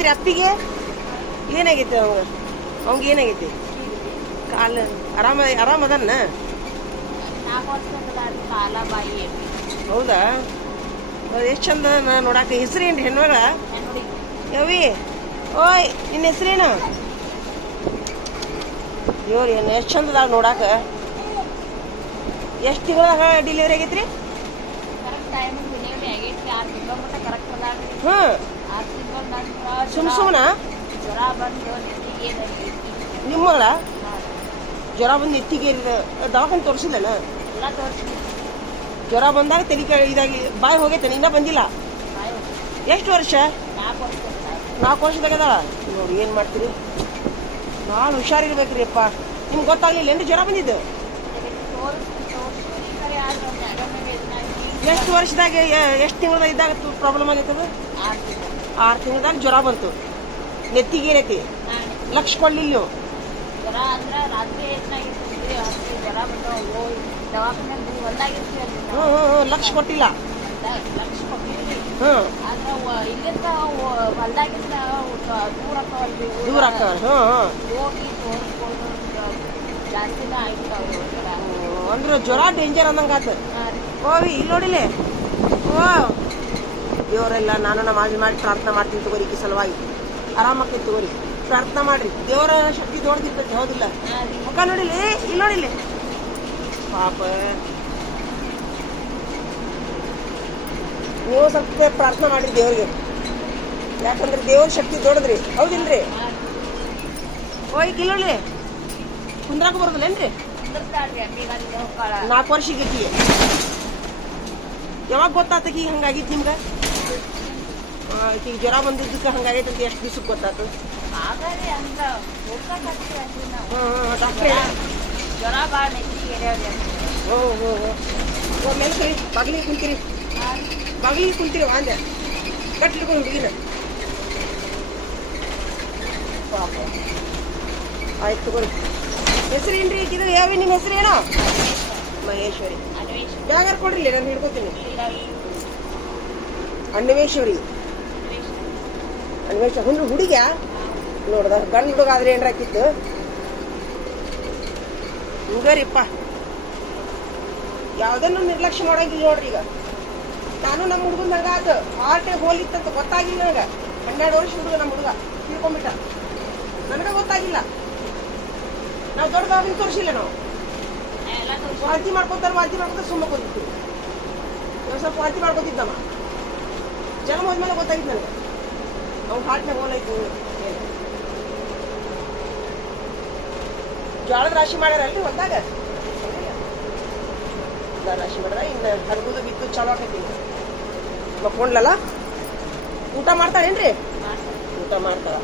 ಏನಾಗೈತ್ರಿ ಅಪ್ಪಿಗೆ ಏನಾಗೈತಿ ಅವಂಗ ಅವಂಗ ಏನಾಗೈತಿ ಕಾಲ ಆರಾಮ ಆರಾಮ ಅದನ್ನ? ಹೌದಾ? ಎಷ್ಟು ಚಂದ ನಾ ನೋಡಾಕ. ಹೆಸರೇನ್ರಿ ಹೆಣ್ಮಗ ಯವಿ ಓಯ್ ನಿನ್ನ ಹೆಸರೇನು? ಇವ್ರಿ ಏನು ಎಷ್ಟು ಚಂದದಾಗ ನೋಡಾಕ. ಎಷ್ಟು ತಿಂಗಳಾಗ ಡಿಲಿವರಿ ಆಗೈತ್ರಿ? ತಿಂಗಳ ಹ್ಞೂ ತಿಂಗಳ ಸುಮ್ ಸುಮ್ಮನ ಜ್ವರ ಬಂದು ನೆತ್ತಿಗೆ ಏನಾಗೈತಿ ನಿಮ್ಮ ಮಗಳ ಜ್ವರ ಬಂದು ಎತ್ತಿಗೆ ದವಾಖಾನೆ ತೋರಿಸಿಲ್ಲನ ಜ್ವರ ಬಂದಾಗ ತಲೆ ಇದಾಗಿ ಬಾಯಿ ಹೋಗೈತೆ, ಇನ್ನ ಬಂದಿಲ್ಲ. ಎಷ್ಟು ವರ್ಷ? ನಾಲ್ಕು ವರ್ಷ ನಾಲ್ಕು ವರ್ಷದಾಗ ಅದಾಳ. ನೋಡಿ, ಏನು ಮಾಡ್ತೀರಿ? ಭಾಳ ಹುಷಾರಿರ್ಬೇಕ್ರಿ ಅಪ್ಪ ನಿಮ್ಗೆ ಗೊತ್ತಾಗ್ಲಿಲ್ಲ ಏನು ಜ್ವರ ಬಂದಿದ್ದು? ಎಷ್ಟು ವರ್ಷದಾಗ ಎಷ್ಟು ತಿಂಗಳದಾಗ ಇದ್ದಾಗ ಪ್ರಾಬ್ಲಮ್ ಆಗೈತದ? ಆರು ತಿಂಗಳು ತಿಂಗಳದಾಗ ಜ್ವರ ಬಂತು. ನೆತ್ತಿಗೇನೈತಿ ಲಕ್ಷ ಕೊಡ್ಲಿಲ್ಲ ಹ್ಞೂ ಹ್ಞೂ ಲಕ್ಷ ಕೊಟ್ಟಿಲ್ಲ ಹ್ಞೂ ದೂರ ಆಗ್ತಾವ ಹ್ಞೂ ಹ್ಞೂ. ಅಂದ್ರೆ ಜ್ವರ ಡೇಂಜರ್ ಅನ್ನಂಗೆ ಆತು ಹಾ ರೀ. ಓವಿ ಇಲ್ಲಿ ನೋಡಿಲೆ ಓ. ದೇವರೆಲ್ಲ ನಾನು ನಮಾಜ್ ಮಾಡಿ ಪ್ರಾರ್ಥನೆ ಮಾಡ್ತೀನಿ ತಗೋರಿ ಈ ಸಲುವಾಗಿ. ಆರಾಮಾಗಿ ತಗೋರಿ. ಪ್ರಾರ್ಥನೆ ಮಾಡ್ರಿ. ದೇವರ ಶಕ್ತಿ ದೊಡ್ಡದಿರ್ತೈತಿ ಹೌದಿಲ್ಲ. ಮುಖ ನೋಡಿಲಿ? ಇಲ್ಲಿ ನೋಡಿಲಿ? ಪಾಪ. ನೀವು ಸ್ವಲ್ಪ ಪ್ರಾರ್ಥನೆ ಮಾಡ್ರಿ ದೇವ್ರಿಗೆ. ಯಾಕಂದ್ರೆ ದೇವ್ರ ಶಕ್ತಿ ದೊಡ್ಡದ್ರಿ. ಹೌದಿಲ್ರಿ ಹಾ ರೀ. ಓಯ್, ಇಲ್ಲಿ ನೋಡ್ಲಿ. ಕುಂದ್ರಾಕ ಬರೋದಿಲ್ಲೇನ್ರಿ. ನಾಲ್ಕು ವರ್ಷ ಇಟ್ಟಿ ಯಾವಾಗ ಗೊತ್ತಾತಕಿ ಹಂಗಾಗಿತ್ತು ನಿಮ್ಗೆ? ಈಗ ಜ್ವರ ಬಂದಿದ್ದಕ್ಕೆ ಹಂಗಾಗೈತೆ ಅಂತ ಎಷ್ಟು ದಿವ್ಸಕ್ಕೆ ಗೊತ್ತಾತು? ಆಗರಿ ಅಂತ ಹಾಂ ಡಾಕ್ಟ್ರೇ. ಜ್ವರ ಭಾಳ ಹ್ಞೂ ಹ್ಞೂ ಓ ಮೆಲ್ಕ್ರಿ ಬಾಗಿಲಿಗೆ ಕುಂತೀರಿ. ಬಾಗಿಲಿಗೆ ಕುಂತೀರಿ ವಾಂದೆ ಕಟ್ಲಿಕೊಂಡು ಹುಡುಗಿನ. ಆಯ್ತು ತಗೋರಿ ಹೆಸರು ಏನ್ರಿ ಇದು ಯಾವ ನಿಮ್ಮ ಹೆಸರು ಏನೋ? ಮಹೇಶ್ವರಿ. ಯಾವ್ಯಾರು ಕೊಡ್ರಿ ನಾನು ಹಿಡ್ಕೋತೀನಿ. ಇಲ್ಲ ರೀ. ಅನ್ವೇಶ್ವರಿ ಅನ್ವೇಷ್. ಅನ್ವೇಷ ಹುಣ್ಣು ಹುಡುಗ ನೋಡ್ದ ಗಂಡು ಹುಡುಗ ಆದ್ರೆ ಏನ್ರ ಹಾಕಿತ್ತು ಹುಡುಗರಿಪ್ಪ ಯಾವ್ದನ್ನು ನಿರ್ಲಕ್ಷ್ಯ ಮಾಡಂಗಿಲ್ಲ ನೋಡ್ರಿ ಈಗ. ನಾನು ನಮ್ಮ ಹುಡುಗನ ಹಂಗ ಆತು ಹಾರ್ಟೆ ಹೋಲಿತ್ತಂತ ಗೊತ್ತಾಗಿಲ್ಲ ನನಗ ಹನ್ನೆರಡು ವರ್ಷ ಹುಡುಗ ನಮ್ಮ ಹುಡುಗ ತಿಳ್ಕೊಂಬಿಟ್ಟ ನನಗ ಗೊತ್ತಾಗಿಲ್ಲ. ನಾವು ದೊಡ್ಡ ಬಾಬಿನ ತೋರಿಸಿಲ್ಲ ನಾವು. ವಾಂತಿ ಮಾಡ್ಕೊತಾರ ವಾಂತಿ ಮಾಡ್ಕೊತಾರ ಸುಮ್ಮನೆ ಕೂತಿತ್ತು ನಾವು ಸ್ವಲ್ಪ ವಾಂತಿ ಮಾಡ್ಕೊತಿದ್ದಮ್ಮ ಜನ್ಮ ಹೋದ್ಮೇಲೆ ಗೊತ್ತಾಗಿತ್ತು ನನಗೆ. ಅವ್ನು ಹಾಟ್ನಾಗ ಹೋಲೈತಿ ಜ್ವಾಳದ ರಾಶಿ ಮಾಡ್ಯಾರಲ್ರಿ ಹೊಲ್ದಾಗ? ರಾಶಿ ಮಾಡ್ಯಾರ ಇನ್ನು ಹರಗುದು ಬಿತ್ತು ಚಲೋ ಆಕೈತಿ. ಮಕ್ಕೊಂಡ್ಲಲ್ಲ ಊಟ ಮಾಡ್ತಾಳೇನ್ರಿ. ಊಟ ಮಾಡ್ತಾಳ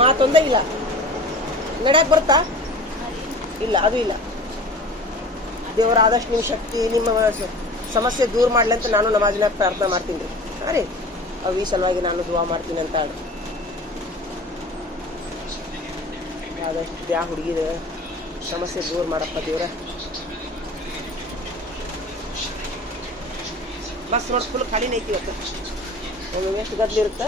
ಮಾತೊಂದೇ ಇಲ್ಲ. ನಡ್ಯಾಕ್ ಬರುತ್ತಾ? ಇಲ್ಲ, ಅದು ಇಲ್ಲ. ದೇವರ ಆದಷ್ಟು ನಿಮ್ಮ ಶಕ್ತಿ, ನಿಮ್ಮ ಸಮಸ್ಯೆ ದೂರ ಮಾಡ್ಲಿ ಅಂತ ನಾನು ನಮಾಜಿನ ಪ್ರಾರ್ಥನೆ ಮಾಡ್ತೀನಿ ರೀ. ಹಾಂ ರೀ. ಅವು ಸಲುವಾಗಿ ನಾನು ದುವಾ ಮಾಡ್ತೀನಿ ಅಂತ ಆದಷ್ಟು ಯಾ ಹುಡುಗಿದ ಸಮಸ್ಯೆ ದೂರ ಮಾಡಪ್ಪ ದೇವ್ರ. ಬಸ್ ನೋಡಿ ಫುಲ್ ಖಾಲಿನೇ ಐತಿ ಇವತ್ತು. ಎಷ್ಟು ಗದ್ಲಿರುತ್ತೆ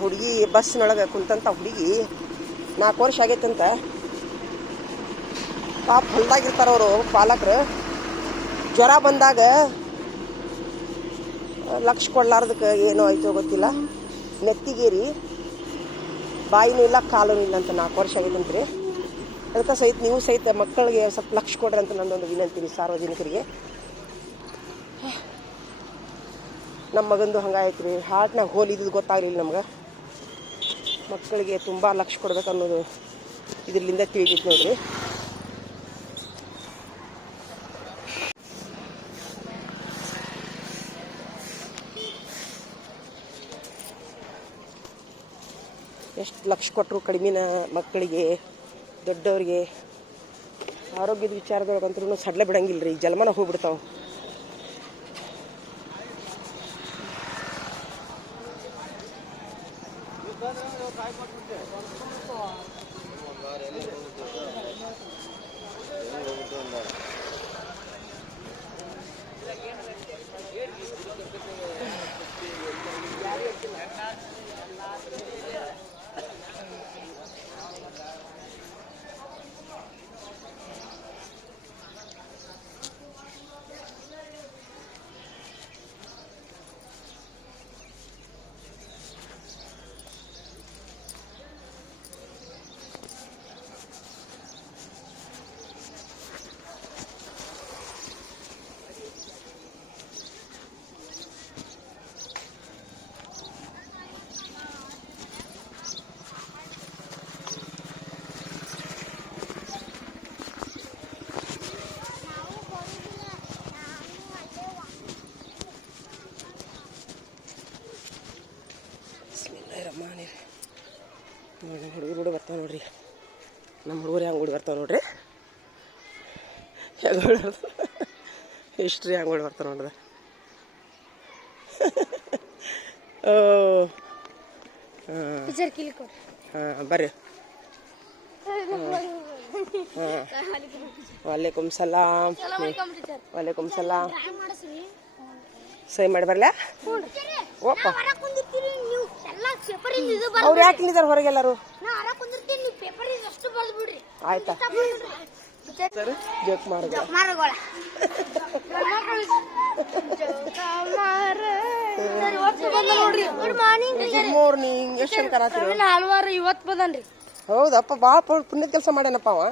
ಹುಡುಗಿ ಬಸ್ನೊಳಗೆ ಕುಂತಂತ ಹುಡುಗಿ ನಾಲ್ಕು ವರ್ಷ ಆಗೈತಂತ. ಪಾಪ ಹೊಲ್ದಾಗಿರ್ತಾರ ಅವರು ಪಾಲಕರು. ಜ್ವರ ಬಂದಾಗ ಲಕ್ಷ ಕೊಡ್ಲಾರ್ದಕ್ಕೆ ಏನೋ ಆಯ್ತೋ ಗೊತ್ತಿಲ್ಲ. ನೆತ್ತಿಗೇರಿ, ಬಾಯಿನೂ ಇಲ್ಲ ಕಾಲೂ ಇಲ್ಲ ಅಂತ ನಾಲ್ಕು ವರ್ಷ ಆಗೈತಂತ್ರಿ. ಅದಕ್ಕೆ ಸಹಿತ ನೀವು ಸಹಿತ ಮಕ್ಕಳಿಗೆ ಸ್ವಲ್ಪ ಲಕ್ಷ ಕೊಡ್ರಿ ಅಂತ ನನ್ನೊಂದು ವಿನಂತಿ ಸಾರ್ವಜನಿಕರಿಗೆ. ನಮ್ಮ ಮಗಂದು ಹಂಗಾಯ್ತು ರೀ ಹಾರ್ಟ್ನಾಗ ಹೋಲಿದ್ದು ಗೊತ್ತಾಗಲಿಲ್ಲ ನಮ್ಗೆ. ಮಕ್ಕಳಿಗೆ ತುಂಬ ಲಕ್ಷ ಕೊಡ್ಬೇಕು ಅನ್ನೋದು ಇದರಿಂದ ತಿಳಿದಿತ್ತು ನೋಡ್ರಿ. ಎಷ್ಟು ಲಕ್ಷ ಕೊಟ್ಟರು ಕಡಿಮೆನ ಮಕ್ಕಳಿಗೆ, ದೊಡ್ಡವರಿಗೆ? ಆರೋಗ್ಯದ ವಿಚಾರದೊಳಗಂತೂ ಸಡ್ಲೆ ಬಿಡಂಗಿಲ್ಲ ರೀ ಜಲಮಾನ ಹೋಗ್ಬಿಡ್ತಾವ ರಮಾನಿ ನೋಡಿ ಹುಡುಗರು ಹುಡುಗ ಬರ್ತಾವೆ ನೋಡ್ರಿ ನಮ್ಮ ಹುಡುಗರು ಹೆಂಗೆ ಓಡಿ ಬರ್ತಾವೆ ನೋಡ್ರಿ. ಹೆಂಗೆ ಓಡಿ ಹಿಸ್ಟ್ರಿ ಹೆಂಗೆ ಓಡಿ ಬರ್ತಾವೆ ನೋಡ್ರಿ. ಓ. ಹಾಂ ಬರ್ರಿ. ವಾಲೇಕುಮ್ ಸಲಾಮ್ ವಾಲೇಕುಮ್ ಸಲಾಮ್ ಸಹಿ ಮಾಡಿ ಬರ್ಲಾ? ಓಪ್ಪ. ಹೊರ ನೀವು ಎಲ್ಲ ಪೇಪರ್ ಇಂದ ಇದು ಬರ್ ಅವ್ರು ಯಾಕೆ ಇಲ್ಲಿದ್ದಾರೆ ಹೊರಗೆ ಆಯ್ತಾ? ಸರ್ ಜೋಕ್ ಮಾಡಿದೆ ಮಾರಗೋಳ ನೋಡ್ರಿ. ಗುಡ್ ಮಾರ್ನಿಂಗ್ ಗುಡ್ ಮಾರ್ನಿಂಗ್ ಎಷ್ಟು ಜನ ಕರಾತ್ರಿ ಹಲವಾರು ಇವತ್ತು ಬಂದನ್ರಿ. ಹೌದಪ್ಪ ಭಾಳ ಪುಣ್ಯದ ಕೆಲಸ ಮಾಡ್ಯಾನಪ್ಪ ಅವ.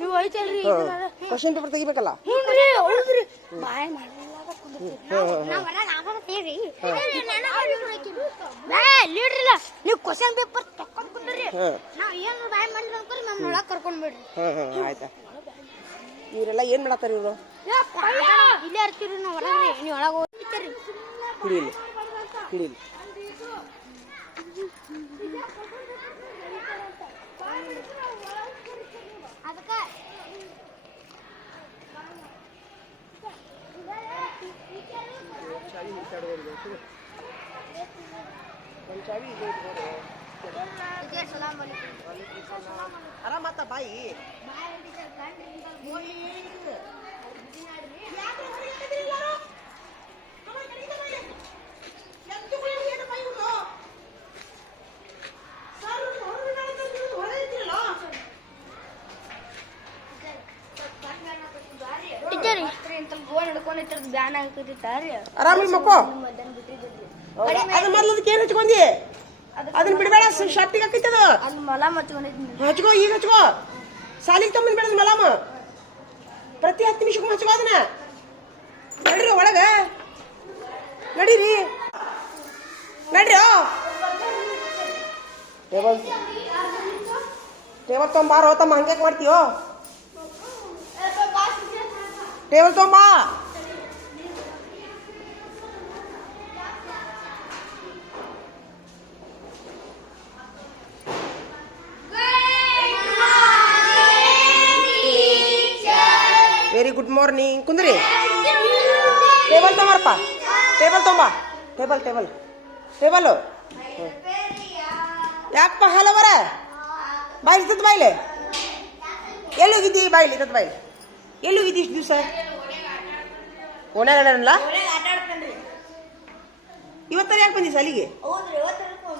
ನೀವು ಐತಲ್ರಿ ಕ್ವಶನ್ ಪೇಪರ್ ತೆಗಿಬೇಕಲ್ಲ? ಬಾಯ್ ಲೀಡ್ರಿಲ್ಲ ನೀವು ಕ್ವಶನ್ ಪೇಪರ್ ತಕೊಂಡ್ ಕುಂದ್ರಿ. ನಾವ್ ಏನ್ ಬಾಯ್ ಮಾಡಿಲ್ಲ ಅನ್ಕೊರಿ ಕರ್ಕೊಂಡ್ ಬಿಡ್ರಿ. ಆಯ್ತಾ. ಇವರೆಲ್ಲ ಏನು ಮಾಡತ್ತಾರ ಇವರು? ಇಲ್ಲೇ ಇರ್ತೀರಿ ನಾವು ಹೊರಗ್ರಿ ನೀವು ಒಳಗೆ ಹೋಗ್ತೀರಿ ಹಿಡೀಲಿ ಹಿಡೀಲಿ ಅದಕ್ಕೆ ಟೀಚರ್ ಸಲಾಮ್ ಅಲೈಕುಮ್ ಆರಾಮತ್ತ ಬಾಯಿ ಟೀಚರ್ ಇಂತ ಗೋನ್ ಹಿಡ್ಕೊಂಡು ಇಟ್ಟಿರ್ದು ಬ್ಯಾನ್ ಹಾಕಿರ್ತಾರೆ ಆರಾಮಿಲ್ಲ ಮಕ್ಕೋ. ಮಧ್ಯಾಹ್ನ ಬಿಟ್ಟಿದ್ರಿ ಅದು ಮೊದ್ಲು ಅದಕ್ಕೆ ಏನು ಹಚ್ಕೊಂಡಿ? ಅದನ್ನ ಬಿಡಬೇಡ ಶಾಪ್ಟಿಗೆ ಮಲ ಮಚ್ಕೊಂಡಿದ್ನಿ ಹಚ್ಕೋ ಈಗ ಹಚ್ಕೋ. ಸಾಲಿಗೆ ತಮ್ಮನ್ ಬಿಡದ ಮಲಾಮ. ಪ್ರತಿ ಹತ್ತು ನಿಮಿಷಕ್ಕೂ ಹಚ್ಕೋ ಅದನ್ನ. ನಡ್ರಿ ಒಳಗ. ನಡೀರಿ. ನಡ್ರಿ ಟೇಬಲ್. ಟೇಬಲ್ ತೊಗೊಂಬಾರೋ ತಮ್ಮ ಹಂಗೆ ಮಾಡ್ತೀಯೋ? ಟೇಬಲ್ ತೊಗೊಂಬಾ ಗುಡ್ ಮಾರ್ನಿಂಗ್ ಕುಂದ್ರಿ. ಟೇಬಲ್ ತಗೋರಪ್ಪ ಟೇಬಲ್ ತಗೊಂಬ ಟೇಬಲ್ ಟೇಬಲ್ ಟೇಬಲ್ ಯಾಕಪ್ಪ ಹಲವರ? ಬಾಯ್ಲಿ ಇದ್ದದ್ದು ಬಾಯ್ಲೆ ಎಲ್ಲಿ ಹೋಗಿದ್ದಿ? ಬಾಯ್ಲಿ ತದ್ ಬಾಯ್ಲಿ ಎಲ್ಲಿ ಹೋಗಿದ್ದಿ ಇಷ್ಟು ದಿವಸ? ಓಣ್ಯಾಗ ಅಲ್ಲ ಇವತ್ತರ ಯಾಕೆ ಬಂದಿ ಸಾಲಿಗೆ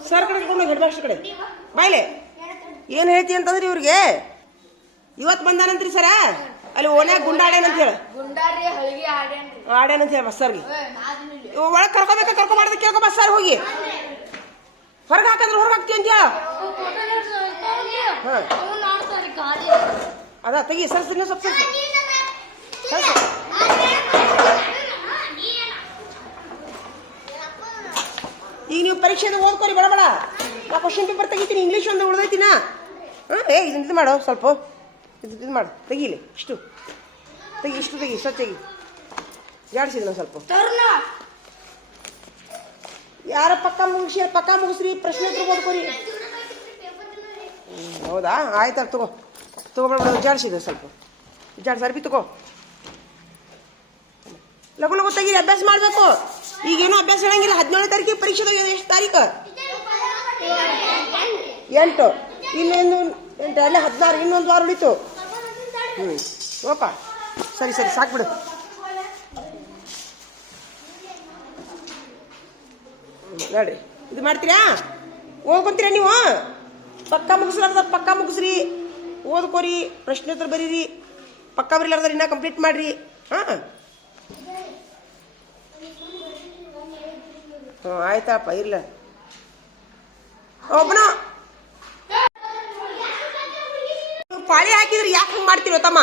ಸರ್ ಕಡೆ ಕರ್ಕೊಂಡು ಹೆಡ್ ಮಾಸ್ಟರ್ ಕಡೆ. ಬಾಯ್ಲೆ ಏನು ಹೇಳ್ತಿ ಅಂತಂದ್ರೆ ಇವ್ರಿಗೆ? ಇವತ್ತು ಬಂದಾನಂತ್ರಿ ಸರ ಅಲ್ಲಿ ಓಣ್ಯಾಗ ಗುಂಡಾಡೇನಂತ ಹೇಳ. ಗುಂಡಾರಿ ಹಳಗಿ ಆಡ್ಯಾನ್ರಿ ಆಡೇನಂತ ಹೇಳಿ ಬಸ್ ಸರ್ಗೆ. ಒಳಗೆ ಕರ್ಕೋಬೇಕ? ಕರ್ಕೊ ಮಾಡಿದ ಕೇಳ್ಕೊ ಬಸ್ ಸರ್ ಹೋಗಿ. ಹೊರಗೆ ಹಾಕಂದ್ರೆ ಹೊರಗೆ ಹಾಕ್ತಿ ಅಂತ ಹೇಳ ಅದ ತೆಗಿ ಸರ್ ಇನ್ನೂ ಸ್ವಲ್ಪ ಸರ್ಸ್. ಈಗ ನೀವು ಪರೀಕ್ಷೆ ಓದ್ಕೊರಿ ಬೇಡ ಬೇಡ. ನಾ ಕ್ವಶನ್ ಪೇಪರ್ ತೆಗಿತೀನಿ ಇಂಗ್ಲೀಷ್ ಒಂದು ಉಳ್ದೈತಿನ? ಹಾಂ ಏ ಇದು ಮಾಡು ಸ್ವಲ್ಪ. ಇದು ಇದು ಮಾಡು. ತೆಗೀಲಿ ಇಷ್ಟು. ತೆಗಿ ಇಷ್ಟು ತೆಗಿ ಸ್ವಚ್ಛ ತೆಗಿ. ಜಾಡಿಸಿದ ಸ್ವಲ್ಪ? ಯಾರ ಪಕ್ಕ ಮುಗಿಸಿ ಪಕ್ಕ ಮುಗಿಸ್ರಿ ಪ್ರಶ್ನೆ ಓದ್ಕೊರಿ ಹೌದಾ? ಆಯ್ತು ತಗೋ. ತಗೋಬೇಡ ಜಾಡ್ಸಿದೆ ಸ್ವಲ್ಪ. ಜಾಡ್ಸಿ ಅರ್ಬಿ ತಗೋ. ಲಗು ಲಗು ತೆಗೀರಿ ಅಭ್ಯಾಸ ಮಾಡಬೇಕು. ಈಗೇನು ಅಭ್ಯಾಸ ಹೇಳಂಗಿಲ್ಲ ಹದಿನೇಳು ತಾರೀಕಿಗೆ ಪರೀಕ್ಷೆ ತೆಗೆಯೋದು ಎಷ್ಟು ತಾರೀಕು? ಎಂಟು. ಇನ್ನೊಂದು ಎಂಟು ಅಲ್ಲೇ ಹದಿನಾರು ಇನ್ನೊಂದು ವಾರ ಉಳಿತು. ಹ್ಞೂ ಓಪ ಸರಿ ಸರಿ ಸಾಕ್ಬಿಡು ಹ್ಮ್, ನೋಡ್ರಿ ಇದು ಮಾಡ್ತೀರಾ? ಓದ್ಕೊಂತೀರಾ ನೀವು? ಪಕ್ಕ ಮುಗಿಸ್ಲಾರ್ದ ಪಕ್ಕ ಮುಗಿಸ್ರಿ. ಓದ್ಕೋರಿ ಪ್ರಶ್ನೆ ಉತ್ತರ ಬರೀರಿ. ಪಕ್ಕ ಬರೀಲಾರ್ದಾರ ಇನ್ನೂ ಕಂಪ್ಲೀಟ್ ಮಾಡ್ರಿ. ಹಾಂ. ಹ್ಞೂ ಆಯ್ತಪ್ಪ ಇಲ್ಲ ಒಬ್ಬನ ಪಾಳಿ ಹಾಕಿದ್ರೆ ಯಾಕೆ ಹಂಗೆ ಮಾಡ್ತೀರೋ ತಮ್ಮ?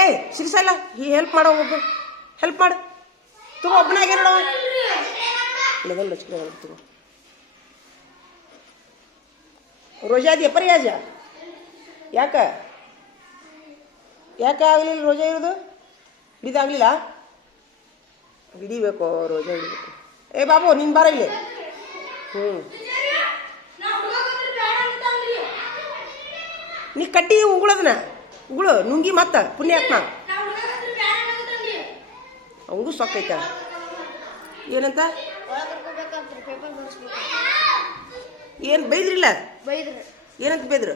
ಏಯ್ ಸಿರಿಸಲ್ಲ ಈ ಹೆಲ್ಪ್ ಮಾಡೋ ಒಬ್ಬ ಹೆಲ್ಪ್ ಮಾಡು. ತಗೋ ಒಬ್ಬನಾಗೆ ಪರಿಯಾಜ ತಗೋ. ರೋಜಾ ಇದೆಯಪ್ಪ ರಿಯಾಜ ಯಾಕ? ಯಾಕೆ ಆಗಲಿಲ್ಲ ರೋಜಾ ಇರೋದು? ಹಿಡಿದಾಗಲಿಲ್ಲ ಬಿಡಿಬೇಕು, ರೋಜಾ ಹಿಡಿಬೇಕು ಏ ಬಾಬು, ನೀನು ಬಾರ ಇಲ್ಲಿ. ಹ್ಞೂ ನೀ ಕಟ್ಟಿ ಉಗುಳದನ ಉಗುಳು ನುಂಗಿ ಮತ್ತ ಪುಣ್ಯಾತ್ಮ. ಅವಂಗೂ ಸೊಕ್ಕೈತ ಏನಂತ? ಪೇಪರ್ ಬರ್ಸ್ಬೇಕು ಏನು ಬೈದ್ರಿಲ್ಲ? ಬೈದ್ರಿ ಏನಂತ ಬೈದ್ರು?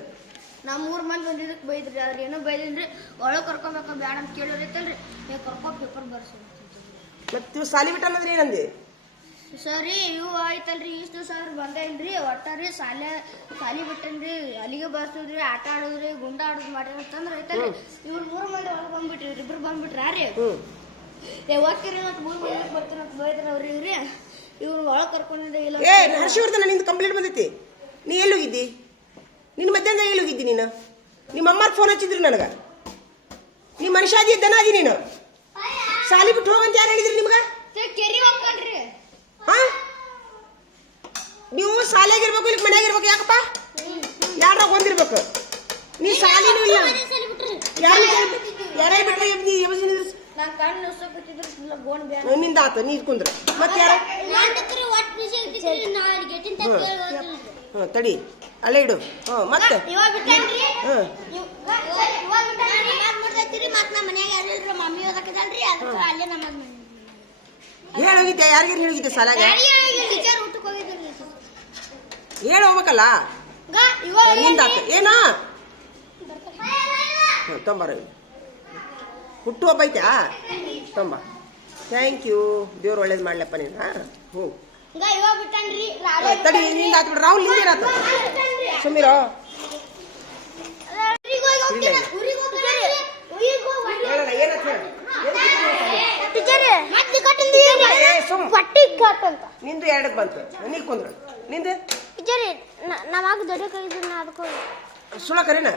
ನಮ್ಮ ಮೂರು ಮಂದಿ ಬಂದಿದ್ದಕ್ಕೆ ಬೈದ್ರಿ ಅವ್ರು ಏನೋ ಬೈದ್ರಿ ಒಳಗೆ ಕರ್ಕೊಬೇಕು ಬೇಡ ಅಂತ ಕೇಳಿರೈತಲ್ರಿ ನೀವು ಕರ್ಕೊ ಪೇಪರ್ ಬರ್ಸಿ ಮತ್ತೆ ಸಾಲಿ ಬಿಟ್ಟ ಅನ್ನೋದ್ರಿ ಏನಂದಿ? ಸರಿ ಇವು ಆಯ್ತಲ್ರಿ ಇಷ್ಟು ಸಾವಿರ ಬಂದೇನ್ರಿ ಒಟ್ಟಾರಿ ಸಾಲೆ ಸಾಲಿ ಬಿಟ್ಟನ್ರಿ. ಅಲ್ಲಿಗೆ ಬರ್ಸಿದ್ರಿ ಆಟ ಆಡೋದ್ರಿ ಗುಂಡ ಆಡೋದು ಮಾಡ್ರಿ ಅಂತಂದ್ರೆ ಐತಲ್ರಿ ಇವ್ರು ಮೂರು ಮಂದಿ ಒಳಗೆ ಬಂದ್ಬಿಟ್ರಿ ಇಬ್ರು ಬಂದ್ಬಿಟ್ರಿ ಏ ಹ್ಞೂ ಮತ್ತೆ ಮೂರು ಮಂದಿ ಬರ್ತೀನಿ ಅಂತ ಬೈದ್ರ ಅವ್ರಿ ಇವ್ರಿ. ಇವ್ರು ಒಳಗೆ ಕರ್ಕೊಂಡಿದ್ದೆ ಇಲ್ಲ ಏ ಹರ್ಷವರ್ಧನ ನಿಂದು ಕಂಪ್ಲೇಂಟ್ ಬಂದೈತಿ? ನೀ ಎಲ್ಲಿ ಹೋಗಿದ್ದಿ ನಿನ್ನ ಮಧ್ಯಾಹ್ನ ಎಲ್ಲಿ ಹೋಗಿದ್ದಿ ನೀನು? ನಿಮ್ಮ ಅಮ್ಮಾರ್ ಫೋನ್ ಹಚ್ಚಿದ್ರು ನನಗೆ. ನೀ ಮನುಷ್ಯ ಅದಿ ದನ ಅದಿ ನೀನು. ಸಾಲಿ ಬಿಟ್ಟು ಹೋಗಂತ ಯಾರು ಹೇಳಿದ್ರಿ ನಿಮ್ಗೆ? ಕೆರಿ ಹೋಗ್ಕಂಡ್ರಿ ಹಾ? ನೀವು ಶಾಲೆಗಿರ್ಬೇಕು ಇಲ್ಲಿ ಮನೆಯಾಗಿರ್ಬೇಕು ಯಾಕಪ್ಪ? ಯಾರ ಹೊಂದಿರ್ಬೇಕು ನೀ ಸಾಲಿನೂ ಇಲ್ಲ. ಯಾರು ಯಾರೇ ಬಿಟ್ರೆ ನೀ ಬ್ಯಾಡ ನಿಂದ ಆತ ನೀ ಕುಂದ್ರ. ಮತ್ತೆ ಯಾರ ತಡಿ. ಅಲ್ಲೇ ಇಡು. ಹ್ಞೂ ಮತ್ತೆ. ಇವಾಗ ಹೇಳೋಗಿದ್ದೆ ಯಾರಿಗಾರು ಹೇಳೋಗಿದ್ದೆ ಸಾಲಾಗ? ಹೇಳಿ ಹೋಗ್ಬೇಕಲ್ಲ? ಗಾ ಇವಾಗ ನಿಂದ ಆತ ಏನೋ? ತೊಂಬಾರ ಹುಟ್ಟು ಹಬ್ಬ ಐತಾ ತೊಂಬ. ಥ್ಯಾಂಕ್ ಯು ದೇವ್ರು ಒಳ್ಳೇದು ಮಾಡ್ಲಪ್ಪ ನೀನು ಹಾಂ? ಹ್ಞೂ. ತಡಿ ನಿಂದ ಆತ್ ಬಿಡ್ರಿ ರಾಹುಲ್ನಿಂದ ಏನಾತ ಸುಮೀರೋ ನಿಂದು ಎರಡಕ್ಕೆ ಬಂತು. ನೀ ಕುಂದ್ರ. ನಿಂದು? ಮಗ ದೊಡ್ಡ ಕೈದ್ರೆ ಅದಕ್ಕೆ. ಸುಳ ಕರೆನ?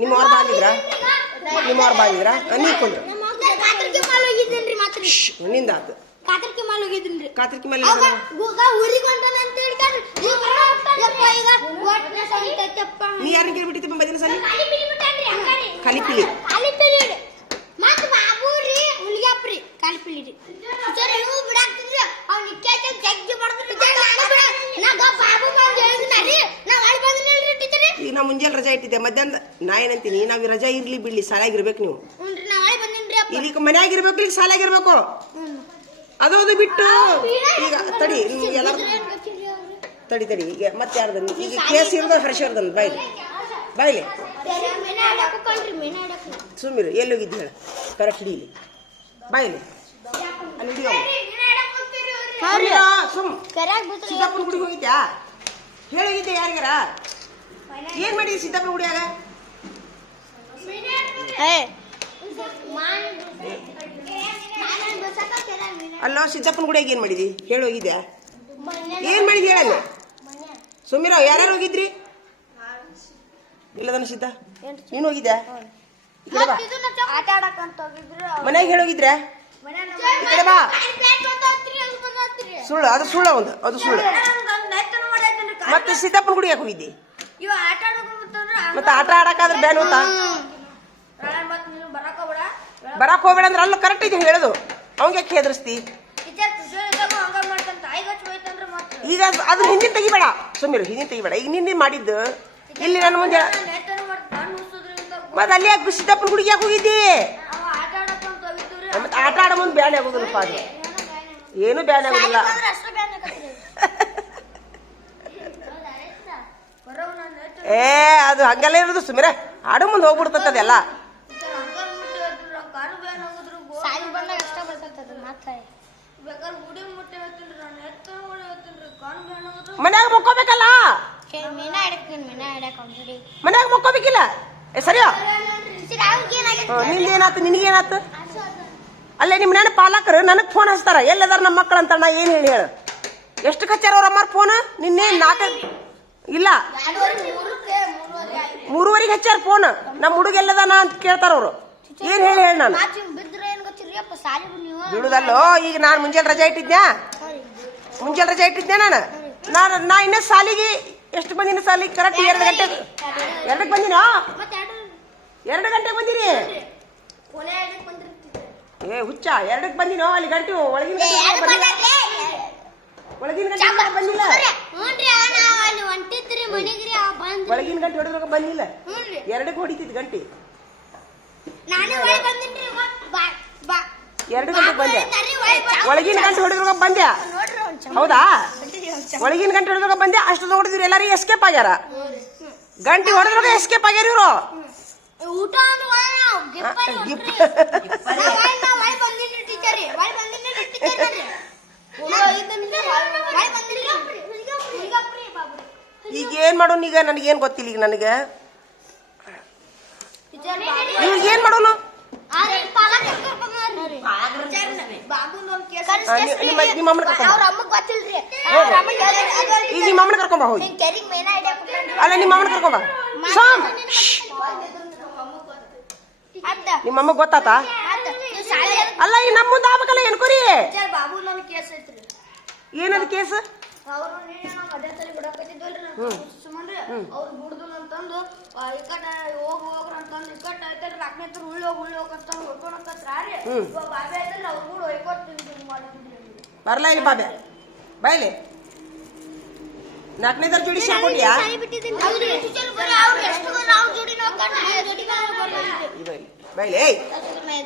ನಿಮ್ಮ ಅವ್ರು ಬಾಂದಿದ್ರ ನಿಮ್ಮ ಅವ್ರು ಬಾಂದಿದ್ರ ನೀ ಕುಂದ್ರು. ನಿಂದ ಆತು ಕಾತರ್ಕಿ ಮಾಲ್ ಹೋಗಿದ್ರಿ ಕಾತರ್ಕಿ ಮಾಲ್ ಊರಿಗೆ ಹೊಂಟಾನ ಅಂತ ಹೇಳ್ತಾರೆ ನೀ ಯಾರನ್ನ ಕೇಳ್ಬಿಟ್ಟಿದ್ದೆ ಮಧ್ಯಾಹ್ನ ಸಾಲಿ? ಖಾಲಿ ಪಿಲಿ ಬಿಟ್ಟಾನ್ರಿ ಹಂಗಾರಿ ಖಾಲಿ ಪಿಲಿ ಖಾಲಿ ಪಿಲಿ ಮತ್ ಬಾಬುರಿ ಪಿಲಿ ರೀ. ಟೀಚರ್ ನೀವು ಬಿಡಾಕ್ತಿದ್ರಿ. ಅವ್ನ ಇಕ್ಕೇತ ಜಗ್ಗಿ ಬಡದ್ರಿ ಟೀಚರ್ ನಾನು ಬಿಡ ನಾ ಗ ಬಾಬು ಬಂದು ಹೇಳಿದ್ನ ರೀ. ನಾ ಅಲ್ಲಿ ಬಂದಿನಲ್ರಿ ಟೀಚರ್ ಈಗ ನಾ ಮುಂಜಾನೆ ರಜಾ ಇಟ್ಟಿದ್ದೆ. ಮಧ್ಯಾಹ್ನ ನಾ ಏನಂತೀನಿ? ನಾವು ರಜಾ ಇರ್ಲಿ ಬಿಡ್ಲಿ ಸಾಲಾಗಿರ್ಬೇಕು ನೀವು. ಹ್ಞೂ ನಾ ಅಲ್ಲಿ ಬಂದಿನ್ರಿ ಅಪ್ಪ. ಇಲ್ಲಿ ಮನ್ಯಾಗ ಇಲ್ಲಿ ಈಗ ಸಾಲಾಗಿರ್ಬೇಕು ಅದು ಅದು ಬಿಟ್ಟು. ಈಗ ತಡಿ ನಿಮ್ಗೆ ಎಲ್ಲ ತಡಿ ತಡಿ. ಈಗ ಮತ್ತೆ ಯಾರ್ದು ಈಗ ಕೇಸ್ ಇರೋದು ಹರ್ಷವರ್ಧನ್ ಬಾಯ್ಲಿ ಬಾಯ್ಲಿ? ಸುಮಿರು ಎಲ್ಲಿ ಹೋಗಿದ್ದು ಹೇಳ. ಕರೆಕ್ಟ್ ಇಲ್ಲಿ ಬಾಯ್ಲೆ? ಅಲ್ಲಿ ಸುಮ್. ಸಿದ್ದಾಪುರ ಗುಡಿಗೆ ಹೋಗಿದ್ಯಾ? ಹೇಳೋಗಿದ್ದೆ ಯಾರಿಗಾರ? ಏನ್ ಮಾಡಿ ಸಿದ್ದಾಪುರ ಗುಡಿಯಾಗ? ಅಲ್ಲೋ ಸಿದ್ದಪ್ಪನ ಗುಡಿಯಾಗ ಏನ್ ಮಾಡಿದಿ? ಹೇಳೋಗಿದ್ಯಾ? ಏನ್ ಮಾಡಿದಿ ಹೇಳಲ್ಲ? ಸುಮ್ಮಿರ ಯಾರ್ಯಾರು ಹೋಗಿದ್ರಿ? ಇಲ್ಲದನ ಸಿದ್ಧ ನೀನು ಬಾ. ಆಟ ಆಡಕಂತ ಹೋಗಿದ್ರು. ಮನ್ಯಾಗ ಹೇಳೋಗಿದ್ರೆ? ಸುಳ್ಳು ಅದು ಸುಳ್ಳ ಒಂದು ಅದು ಸುಳ್ಳು. ಮತ್ತೆ ಸೀತಾಪ್ಪನ ಗುಡಿ ಯಾಕೆ ಹೋಗಿದ್ದಿ? ಮತ್ತೆ ಆಟ ಆಡಕ್ಕಾದ್ರೆ ಮತ್ತೆ ನೀನು ಬರಕ್ ಹೋಗ್ಬೇಡ. ಅಂದ್ರೆ ಅಲ್ಲ ಕರೆಕ್ಟ್ ಇದೆ ಹೇಳೋದು. ಅವಂಗೆ ಯಾಕೆ ಹೆದರ್ಸ್ತಿ? ಈಗ ಅದು- ಅದ್ರ ಹಿಂದಿನ ತೆಗಿಬೇಡ. ಸುಮ್ಮೀರು ಹಿಂದಿನ ತೆಗಿಬೇಡ. ಈಗ ನಿನ್ನೆ ಮಾಡಿದ್ದು ಇಲ್ಲಿ ನನ್ನ ಮುಂದೆ. ಮತ್ತೆ ಅಲ್ಲಿ ಯಾಕೆ ಸಿದ್ದಪ್ಪನ ಗುಡಿಗೆ ಯಾಕೆ ಹೋಗಿದ್ದಿ? ಮತ್ತೆ ಆಟ ಆಡೋ ಮುಂದೆ ಬ್ಯಾನೆ ಆಗೋದಿಲ್ಲಪ್ಪ ಅದು. ಏನು ಬ್ಯಾನೆ ಆಗೋದಿಲ್ಲ. ಏ ಅದು ಹಂಗೆಲ್ಲ ಇರೋದು ಸುಮಿರೆ ಆಡೋ ಮುಂದೆ ಹೋಗ್ಬಿಡ್ತದೆ ಅದೆಲ್ಲ ಮನ್ಯಾಗ ಮುಕ್ಕೋಬೇಕಲ್ಲ? ಮನ್ಯಾಗ ಮುಕ್ಕೋಬೇಕಿಲ್ಲ? ಏ ಸರಿಯೋ? ನಿಂದೇನಾತು ನಿನಗೇನಾತು ಅಲ್ಲೇ ನಿಮ್ಮ ನೆನ ಪಾಲಕರು ನನಗೆ ಫೋನ್ ಹಚ್ತಾರ. ಎಲ್ಲದಾರ ನಮ್ಮ ಮಕ್ಕಳು ಅಂತ ನಾ ಏನು ಹೇಳಿ ಹೇಳು. ಎಷ್ಟು ಕಚ್ಚಾರ ಅವ್ರ ಅಮ್ಮಾರ ಫೋನ್ ನಿನ್ನೆ ನಾಲ್ಕು ಇಲ್ಲ. ಮೂರುವರೆಗೆ ಹಚ್ಚಾರ ಫೋನ್ ನಮ್ಮ ಹುಡುಗ ಎಲ್ಲದಾನ ಅಂತ ಕೇಳ್ತಾರ ಅವರು. ಏನು ಹೇಳಿ ಹೇಳಿ ನಾನು? ಬಿಡುದಲ್ಲೋ? ಈಗ ನಾನು ಮುಂಜಾನೆ ರಜೆ ಇಟ್ಟಿದ್ನ್ಯಾ? ಮುಂಜಾನೆ ರಜೆ ಇಟ್ಟಿದ್ದೆ ನಾನು? ನಾನು ನಾ ಇನ್ನ ಸಾಲಿಗೆ ಎಷ್ಟು ಬಂದಿನ ಸಾಲಿ? ಕರೆಕ್ಟ್ ಎರಡು ಗಂಟೆ ಎರಡಕ್ಕೆ ಬಂದಿನೋ? ಎರಡು ಗಂಟೆಗೆ ಬಂದಿರಿ? ಏ ಹುಚ್ಚ ಎರಡಕ್ಕೆ ಬಂದಿನೋ? ಅಲ್ಲಿ ಗಂಟೆ ಒಳಗಿನ ಒಳಗಿನ ಗಂಟೆ ಬಂದಿಲ್ಲ? ಒಳಗಿನ ಗಂಟೆ ಹೊಡೆದ್ರಾಗ ಬಂದಿಲ್ಲ? ಎರಡಕ್ಕೆ ಹೊಡಿತಿದ್ ಗಂಟೆ? ನಾನೇ ಎರಡು ಗಂಟೆಗೆ ಬಂದೆ. ಒಳಗೆ ಒಳಗಿನ ಗಂಟೆ ಹೊಡೆದ್ರಾಗ ಬಂದೆ. ಹೌದಾ? ಒಳಗಿನ ಗಂಟೆ ಹೊಡೆದ್ರಾಗ ಬಂದೆ ಅಷ್ಟು ಹೊಡೆದಿದ್ರು ಎಲ್ಲಾರು ಎಸ್ಕೇಪ್ ಆಗ್ಯಾರ. ಗಂಟೆ ಹೊಡೆದ್ರಾಗ ಎಸ್ಕೇಪ್ ಆಗ್ಯಾರ ಇವರು. ಈಗ ಏನ್ ಮಾಡೋನು ಈಗ? ನನಗೇನ್ ಗೊತ್ತಿಲ್ಲ ಈಗ ನನಗೆ. ಟೀಚರ್ ಏನು ಏನ್ ಮಾಡೋನು? ಈಗ ನಿಮ್ಮ ಅಮ್ಮನ ಕರ್ಕೊಂಬ ಹೋಗಿ. ಅಲ್ಲ ನಿಮ್ಮ ಅಮ್ಮನ ಕರ್ಕೊಂಬ ಸಾಮ್. ನಿಮ್ಮ ಅಮ್ಮ ಗೊತ್ತಾತ? ಅಲ್ಲ ಈ ನಮ್ಮ ಮುಂದೆ ಆಗ್ಬೇಕಲ್ಲ ಕೇಸ್ ಐತ್ರಿ. ಏನದು ಕೇಸ್? ಅವ್ರು ನೀನು ನಾವು ಮಧ್ಯಾಹ್ನ ಬಿಡಕತ್ತಿದ್ವಲ್ರಿ ಸುಮ್ಮನ್ರಿ ಅವ್ರು ಬಿಡುದು ಅಂತಂದು ಇಕ್ಕಟ್ಟ ಹೋಗ್ ಹೋಗ್ರ ಅಂತಂದು ಇಕ್ಕಟ್ಟ ಐತಲ್ರಿ ರಾಕ್ನೆ ಹತ್ರ ಉಳ್ಳಿ ಹೋಗಿ ಉಳ್ಳಿ ಹೋಗಂತ ಹೊಡ್ಕೊಳಕತ್ರಾರಿ ಹ್ಮ್. ಇವಾಗ ಬಾಬೆ ಐತಲ್ರಿ ಅವ್ರು ಕೂಡ ಹೊಯ್ಕೊಟ್ಟು ಮಾಡಿದ್ರಿ ಬರಲ್ಲ ಇಲ್ಲಿ ಬಾಬೆ? ಬಾಯ್ಲಿ. ನಾಲ್ಕನೇ ದರ್ ಜೋಡಿ ಸೇರ್ಕೊಂಡ್ಯಾ ಹೌದ್ರಿ ಟೀಚರ್ ಬರೀ ಅವ್ರು ಎಷ್ಟು ಜನ ಅವ್ರ ಜೋಡಿ ನೋಡ್ಕೊಂಡ್ರಿ ಆ ಜೋಡಿನ ಅವ್ರು ಬರ್ಲಿಲ್ರಿ. ಇದು ಇಲ್ಲಿ. ಬಾಯ್ಲಿ ಏಯ್.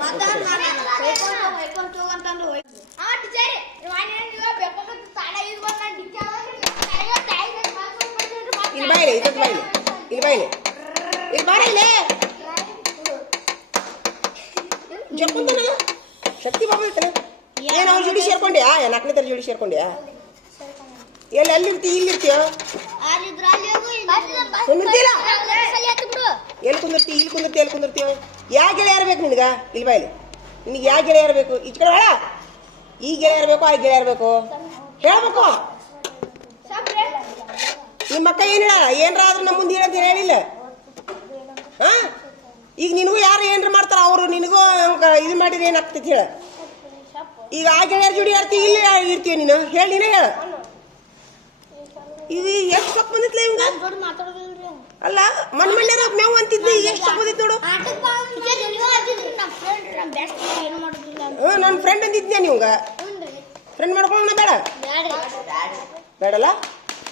ಮತ್ತೆ ನಾನು ಹೊಯ್ಕೊಂತ ಹೊಯ್ಕೊಂತ ಹೋಗಂತಂದು ಹೊಯ್- ಆ ಟೀಚರ್ ಇವ್ ಏನಿಲ್ಲ ಬೇಕಾಗತ್ತೆ ಸಾಲ ಇದು ಬಂದ್ ನಾನು ಟೀಚರ್ ನನಗೆ ಟೈಮ್ ಐತೆ ಮಾಡ್ಕೊಂಡ್ ಬರ್ತೀನಿ ಮತ್ತೆ. ಇಲ್ಲಿ ಬಾಯ್ಲಿ ಇದಕ್ಕೆ ಬಾಯ್ಲಿ. ಇಲ್ಲಿ ಬಾಯ್ಲಿ. ಇಲ್ಲಿ ಶಕ್ತಿ ಬಾಬು ಇರ್ತಾನೆ ಏನು ಅವ್ರ ಜೋಡಿ ಸೇರ್ಕೊಂಡ್ಯಾ? ನಾಲ್ಕನೇ ತರ ಜೋಡಿ ಸೇರ್ಕೊಂಡ್ಯಾ? ಎಲ್ಲಿ ಅಲ್ಲಿರ್ತಿ ಇಲ್ಲಿರ್ತೀಯ? ಆತು ಎಲ್ಲಿ ಕುಂದಿರ್ತಿ, ಇಲ್ಲಿ ಕುಂದಿರ್ತಿ ಎಲ್ಲಿ ಕುಂದಿರ್ತೀವ ಯಾ ಗೆಳೆಯ ಇರ್ಬೇಕು ನಿನಗ? ಇಲ್ಲಿ ಬಾಯಿಲಿ. ನಿನಗೆ ಯಾ ಗೆಳೆಯ ಇರಬೇಕು ಈಚ ಕಡೆ ಬೇಡ ಈ ಗೆಳೆಯ ಇರಬೇಕು ಆ ಗೆಳೆಯ ಇರಬೇಕು ಹೇಳ್ಬೇಕು. ನಿಮ್ಮ ಅಕ್ಕ ಏನ್ ಹೇಳ ಏನ್ರ ಆದ್ರೂ ನಮ್ಮ ಮುಂದೆ ಹೇಳಂತ ಹೇಳಿಲ್ಲ? ಹಾ ಈಗ ನಿನಗೂ ಯಾರು ಏನ್ರ ಮಾಡ್ತಾರ? ಅವರು ನಿನಗೂ ಇದು ಮಾಡಿದ್ರೆ ಏನಾಗ್ತೈತಿ ಹೇಳ. ಈಗ ಆ ಗೆಳೆಯರ ಜೋಡಿ ಆರ್ತಿ ಇಲ್ಲ ಇರ್ತೀಯ ನೀನು? ಹೇಳಿ ನೀನೇ ಹೇಳ. ಈಗ ಎಷ್ಟು ಸೊಪ್ಪು ಬಂದಿತ್ತಲ್ಲ ಇವಂಗ? ಅಲ್ಲ ಮನ್ ಮಣ್ಯಾಗ ಮೇವು ಅಂತಿದ್ದೆ ಈಗ ಎಷ್ಟು ಸೊಪ್ಪು ಬಂದಿತ್ತು ನೋಡು. ಹ್ಞೂ ನನ್ನ ಫ್ರೆಂಡ್ ಅಂದಿದ್ದೆ ನೀವಂಗ ಫ್ರೆಂಡ್ ಮಾಡ್ಕೊಳ್ಳೋಣ ಬೇಡ? ಬೇಡಲ್ಲ?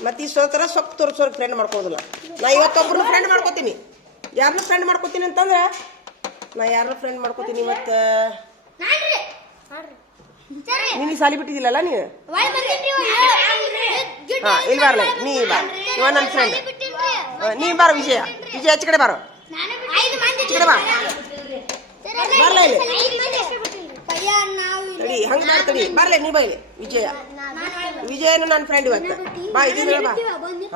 ಮತ್ತೆ ಈ ಸೋತರ ತೋರಿಸೋರ್ ಫ್ರೆಂಡ್ ಮಾಡ್ಕೋದಿಲ್ಲ ನಾ ಇವತ್ತೊಬ್ರನ್ನ ಫ್ರೆಂಡ್ ಮಾಡ್ಕೋತೀನಿ. ಯಾರನ್ನ ಫ್ರೆಂಡ್ ಮಾಡ್ಕೋತೀನಿ ಅಂತಂದ್ರೆ ನಾ ಯಾರನ್ನ ಫ್ರೆಂಡ್ ಮಾಡ್ಕೋತೀನಿ ಟೀಚರ್ ನೀನು ಸಾಲಿ ಬಿಟ್ಟಿದ್ದಿಲ್ಲಲ್ಲ ನೀನು? ಹಾಂ ಇಲ್ಲಿ ಬಾರಲ್ಲ ನೀ ಬಾ. ಇವ ನನ್ನ ಫ್ರೆಂಡ್ ನೀ ಬಾರ ವಿಜಯ. ವಿಜಯ ಹೆಚ್ಚು ಕಡೆ ಬಾರೋ. ಕಡೆ ಬಾ. ಬರ್ಲ ಇಲ್ಲಿ. ತಡಿ ಹಂಗೆ ಮಾಡ್ತಡಿ ಬರಲೇ ನೀ ಬಾ ಇಲ್ಲಿ. ವಿಜಯ. ವಿಜಯನು ನನ್ನ ಫ್ರೆಂಡ್ ಇವತ್ತು? ಬಾ ಇದ್ದೀನಿ ಬಾ.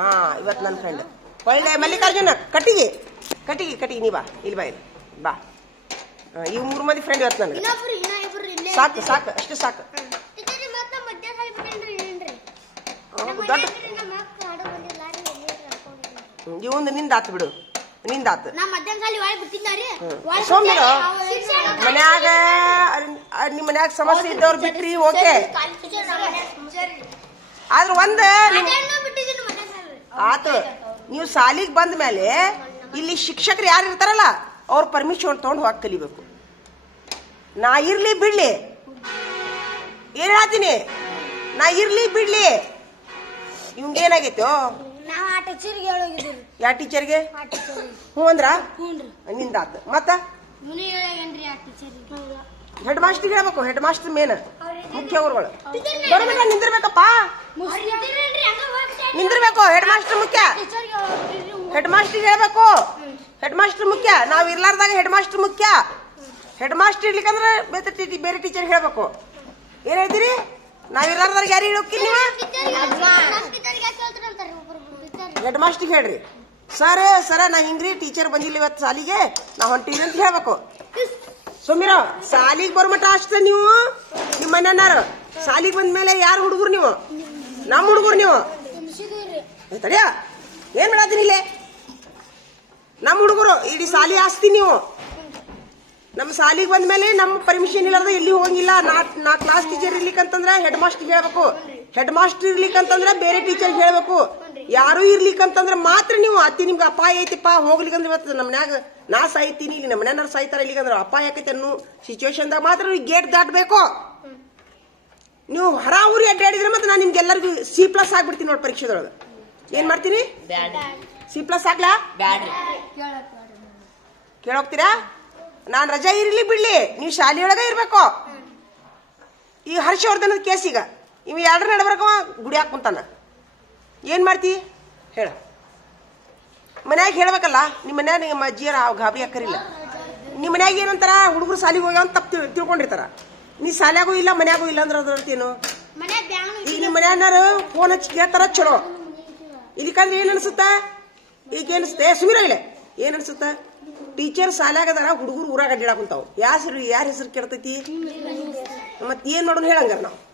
ಹಾ ಇವತ್ತು ನನ್ನ ಫ್ರೆಂಡ್ ಒಳ್ಳೆ ಮಲ್ಲಿಕಾರ್ಜುನ ಕಟ್ಟಿಗೆ. ಕಟ್ಟಿಗೆ ಕಟ್ಟಿಗೆ ನೀ ಬಾ ಇಲ್ಲಿ ಬಾ ಇಲ್ಲಿ. ಬಾ. ಈ ಮೂರು ಮಂದಿ ಫ್ರೆಂಡ್ ಇವತ್ತು ನನಗೆ. ಸಾಕು ಸಾಕು ಅಷ್ಟು ಸಾಕು. ಇವೊಂದು ನಿಂದ ದೊಡ್ಡ. ಇವಂದು ನಿಂದಾತು ಬಿಡು. ನಿಂದಾತು. ನಾ ಮಧ್ಯಾಹ್ನ ಸಾಲಿ ಒಳಗೆ ಬಿಟ್ಟಿದ್ದಾರಿ ಹ್ಮ್. ಸೋಮ್ಯರು ಮನ್ಯಾಗ ನಿಮ್ಮ ಮನ್ಯಾಗ ಸಮಸ್ಯೆ ಇದ್ದವ್ರು ಬಿಟ್ರಿ ಓಕೆ. ಆದ್ರೆ ಒಂದು ಆತು. ನೀವು ಸಾಲಿಗೆ ಬಂದ ಮೇಲೆ ಇಲ್ಲಿ ಶಿಕ್ಷಕರು ಯಾರು ಇರ್ತಾರಲ್ಲ ಅವ್ರ ಪರ್ಮಿಷನ್ ತಗೊಂಡು ಹೋಗಿ ಕಲಿಬೇಕು. ನಾ ಇರ್ಲಿ ಬಿಡ್ಲಿ. ಏನ್ ಹೇಳ್ತೀನಿ? ನಾ ಇರ್ಲಿ ಬಿಡ್ಲಿ. ಇವಂಗೇನಾಗೈತೋ ಟೀಚರ್ಗೆ ಹೇಳೋಗಿದ್ರಿ ಯಾ ಟೀಚರ್ಗೆ ಆ ಟೀಚರ್ಗೆ ಹ್ಞೂ ಅಂದ್ರ? ಹ್ಞೂನ್ರಿ. ನಿಂದಾತ್. ಮತ್ತ? ಮುನಿ ಹೇಳೇನ್ರಿ ಆ ಟೀಚರ್ಗೆ ಹೆಡ್ ಮಾಸ್ಟರ್ ಹೇಳ್ಬೇಕು. ಹೆಡ್ ಮಾಸ್ಟರ್ ಮೇನ್ ಮುಖ್ಯ ಅವರುಗಳು ಬರಬೇಕ ನಿಂದಿರ್ಬೇಕಪ್ಪ? ನಿಂದಿರ್ಬೇಕು. ಹೆಡ್ ಮಾಸ್ಟರ್ ಮುಖ್ಯ ಹೆಡ್ ಮಾಸ್ಟರ್ ಹೇಳ್ಬೇಕು. ಹೆಡ್ ಮಾಸ್ಟರ್ ಮುಖ್ಯ. ನಾವು ಇರ್ಲಾರ್ದಾಗ ಹೆಡ್ ಮಾಸ್ಟರ್ ಮುಖ್ಯ. ಹೆಡ್ ಮಾಸ್ಟರ್ ಇರ್ಲಿಕ್ಕಂದ್ರೆ ಬೇರೆ ಟಿ- ಬೇರೆ ಟೀಚರ್ ಹೇಳ್ಬೇಕು. ಏನ್ ಹೇಳ್ತೀರಿ? ನಾವ್ ಇರ್ಲಾರ್ದಾಗ ಯಾರು ಹೇಳೋಕಿ ನೀವು? ಹೆಡ್ ಮಾಸ್ಟರ್ ಹೇಳ್ರಿ. ಸರ್, ಸರ, ನಾ ಹಿಂಗ್ರಿ, ಟೀಚರ್ ಬಂದಿಲ್ಲ ಇವತ್ತು ಸಾಲಿಗೆ. ನಾ ಹೊಂಟೀನಿ ಅಂತ ಹೇಳ್ಬೇಕು. ಸುಮಿರ ಸಾಲಿಗೆ ಬರ್ಮಟ ಅಷ್ಟೇ ನೀವು? ನಿಮ್ಮ ಮನೆಯನ್ನಾರು ಸಾಲಿಗೆ ಬಂದ್ಮೇಲೆ ಯಾರು ಹುಡುಗರು ನೀವು? ನಮ್ಮ ಹುಡುಗರು ನೀವು? ತಡಿಯ. ಏನ್ ಮಾಡತ್ತೀನಿ ಇಲ್ಲೇ? ನಮ್ಮ ಹುಡುಗರು, ಇಡೀ ಸಾಲಿ ಆಸ್ತಿ ನೀವು. ನಮ್ಮ ಸಾಲಿಗೆ ಬಂದ್ಮೇಲೆ ನಮ್ಮ ಪರ್ಮಿಷನ್ ಇಲ್ಲಾರ್ದ ಎಲ್ಲಿ ಹೋಗಂಗಿಲ್ಲ? ನಾ ನಾ ಕ್ಲಾಸ್ ಟೀಚರ್ ಇರ್ಲಿಕ್ಕಂತಂದ್ರೆ ಹೆಡ್ ಮಾಸ್ಟರ್ ಹೇಳ್ಬೇಕು. ಹೆಡ್ ಮಾಸ್ಟರ್ ಇರ್ಲಿಕ್ಕಂತಂದ್ರೆ ಬೇರೆ ಟೀಚರ್ ಹೇಳ್ಬೇಕು. ಯಾರು ಇರ್ಲಿಕ್ಕಂತಂದ್ರೆ ಮಾತ್ರ ನೀವು ಅತ್ತಿ ನಿಮ್ಗೆ ಅಪಾಯ ಐತಿಪ್ಪ ಹೋಗ್ಲಿಕ್ಕಂದ್ರೆ ಇವತ್ತು ನಮ್ಮ ಮನ್ಯಾಗ ನಾ ಸಾಯ್ತೀನಿ ಇಲ್ಲಿ ನಮ್ಮ ಮನೆಯವ್ರು ಸಾಯ್ತಾರ ಇಲ್ಲಿಗಂದ್ರೆ ಅಪಾಯ ಆಕೈತೆ ಅನ್ನೋ ಸಿಚುವೇಶನ್ದಾಗ ಮಾತ್ರ ನೀವು ಗೇಟ್ ದಾಟಬೇಕು. ನೀವು ಹೊರ ಊರಿ ಅಡ್ಡಾಡಿದ್ರೆ ಮತ್ತೆ ನಾನು ನಿಮ್ಗೆಲ್ಲರಿಗೂ ಸಿ ಪ್ಲಸ್ ಆಗ್ಬಿಡ್ತೀನಿ ನೋಡಿ ಪರೀಕ್ಷೆದೊಳಗೆ. ಏನ್ ಮಾಡ್ತೀನಿ? ಸಿ ಪ್ಲಸ್ ಆಗ್ಲಾ? ಕೇಳೋಗ್ತೀರಾ? ನಾನು ರಜಾ ಇರ್ಲಿ ಬಿಡ್ಲಿ ನೀವು ಶಾಲೆಯೊಳಗೆ ಇರ್ಬೇಕು. ಈ ಹರ್ಷವರ್ಧನದ ಕೇಸ್ ಈಗ. ಇವ ಎರಡರ ನಡ್ಬರ್ಕವ ಗುಡಿ ಹಾಕ್ಕೊಂತಾನ ಏನ್ ಮಾಡ್ತಿ? ಹೇಳ. ಮನ್ಯಾಗ ಹೇಳ್ಬೇಕಲ್ಲ ನಿಮ್ಮ ಮನ್ಯಾಗ ನಿಮ್ಮ ಅಜ್ಜಿಯರ ಗಾಬರಿ ಹಾಕರಿಲ್ಲ ನಿಮ್ಮ ಮನ್ಯಾಗ ಏನಂತಾರ ಹುಡುಗರು ಸಾಲಿಗೆ ಹೋಗ್ಯಾವ ಅಂತ ತಪ್ಪು ತಿಳ್- ತಿಳ್ಕೊಂಡಿರ್ತಾರ. ನೀ ಸಾಲ್ಯಾಗೂ ಇಲ್ಲ ಮನ್ಯಾಗೂ ಇಲ್ಲ ಅಂದ್ರೆ ಅದ್ರೇನು ಈಗ ನಿಮ್ಮ ಮನ್ಯಾನಾರು ಫೋನ್ ಹಚ್ಚಿ ಕೇಳ್ತಾರ ಚಲೋ. ಇದಕ್ಕಂದ್ರೆ ಏನು ಅನ್ಸುತ್ತ? ಈಗ ಏನಿಸುತ್ತೆ ಸುಮಿರ ಇಲ್ಲ. ಏನು ಅನ್ಸುತ್ತ? ಟೀಚರ್ ಸಾಲ್ಯಾಗದಾರ ಹುಡುಗರು ಊರಾಗ ಅಡ್ಡಾಡಕ್ ಕುಂತಾವ. ಯಾರ ಹೆಸರು ಯಾರ ಹೆಸರು ಕೇಳ್ತೈತಿ? ಮತ್ತೆ ಏನು ಮಾಡೋಣ ಹೇಳಂಗಾರ ನಾವು.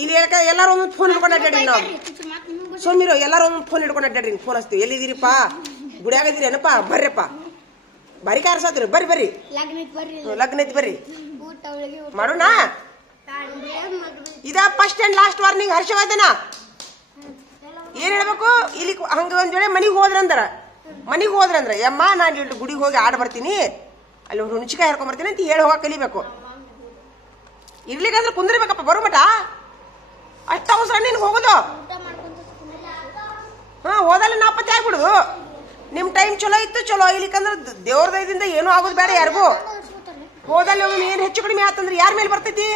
ಇಲ್ಲಿ ಯಾಕ ಎಲ್ಲರೂ ಒಂದೊಂದು ಫೋನ್ ಹಿಡ್ಕೊಂಡು ಅಡ್ಡಾಡ್ರಿ ನಾವು. ಸೋಮಿರೋ ಎಲ್ಲರೂ ಒಂದೊಂದು ಫೋನ್ ಹಿಡ್ಕೊಂಡು ಅಡ್ಡಾಡ್ರಿ ಫೋನ್ ಹಚ್ತೀವಿ. ಎಲ್ಲಿದ್ದೀರಿಪ್ಪ? ಗುಡಿಯಾಗ ಇದೀರಿ ಏನಪ್ಪ? ಬರ್ರಿಪ್ಪ. ಬರಿ ಕಾರ್ಸಾದ್ರಿ ಬರ್ರಿ ಬರ್ರಿ. ಲಗ್ನ ಐತಿ ಬರ್ರಿ. ಮಾಡೋಣ? ಇದ ಫಸ್ಟ್ ಅಂಡ್ ಲಾಸ್ಟ್ ವಾರ್ನಿಂಗ್ ಹರ್ಷವಾದನ ಏನ್ ಹೇಳ್ಬೇಕು? ಇಲ್ಲಿ ಹಂಗ ಒಂದ್ ವೇಳೆ ಮನಿಗ್ ಹೋದ್ರಂದ್ರ. ಮನಿಗ್ ಹೋದ್ರಂದ್ರ ಯಮ್ಮ ನಾನು ಇಲ್ಲಿ ಗುಡಿಗೆ ಹೋಗಿ ಆಡ್ ಬರ್ತೀನಿ. ಅಲ್ಲಿ ಹುಣಚಿಕಾಯಿ ಹರ್ಕೊಂಡ್ ಬರ್ತೀನಿ ಅಂತ ಹೇಳಿ ಹೋಗಕ್ ಕಲಿಬೇಕು. ಇರ್ಲಿಕ್ಕಂದ್ರೆ ಕುಂದಿರ್ಬೇಕಪ್ಪ ಬರೋ ಮಟ ಅಷ್ಟ ಅವಸರ ನಿನ್ಗೆ ಹೋಗೋದು? ಹಾ ಹೋದಲ್ಲ ನಾಪತ್ತೆ ಆಗ್ಬಿಡುದು. ನಿಮ್ ಟೈಮ್ ಚಲೋ ಇತ್ತು ಚಲೋ ಇಲ್ಲಿಕಂದ್ರೆ ದೇವ್ರ ದಯದಿಂದ ಏನೂ ಆಗೋದು ಬೇಡ ಯಾರಿಗೂ. ಹೋದಲ್ಲಿ ಒಮ್ಮೆ ಏನ್ ಹೆಚ್ಚು ಕಡಿಮೆ ಆತಂದ್ರೆ ಯಾರ ಮೇಲೆ ಬರ್ತೈತಿ?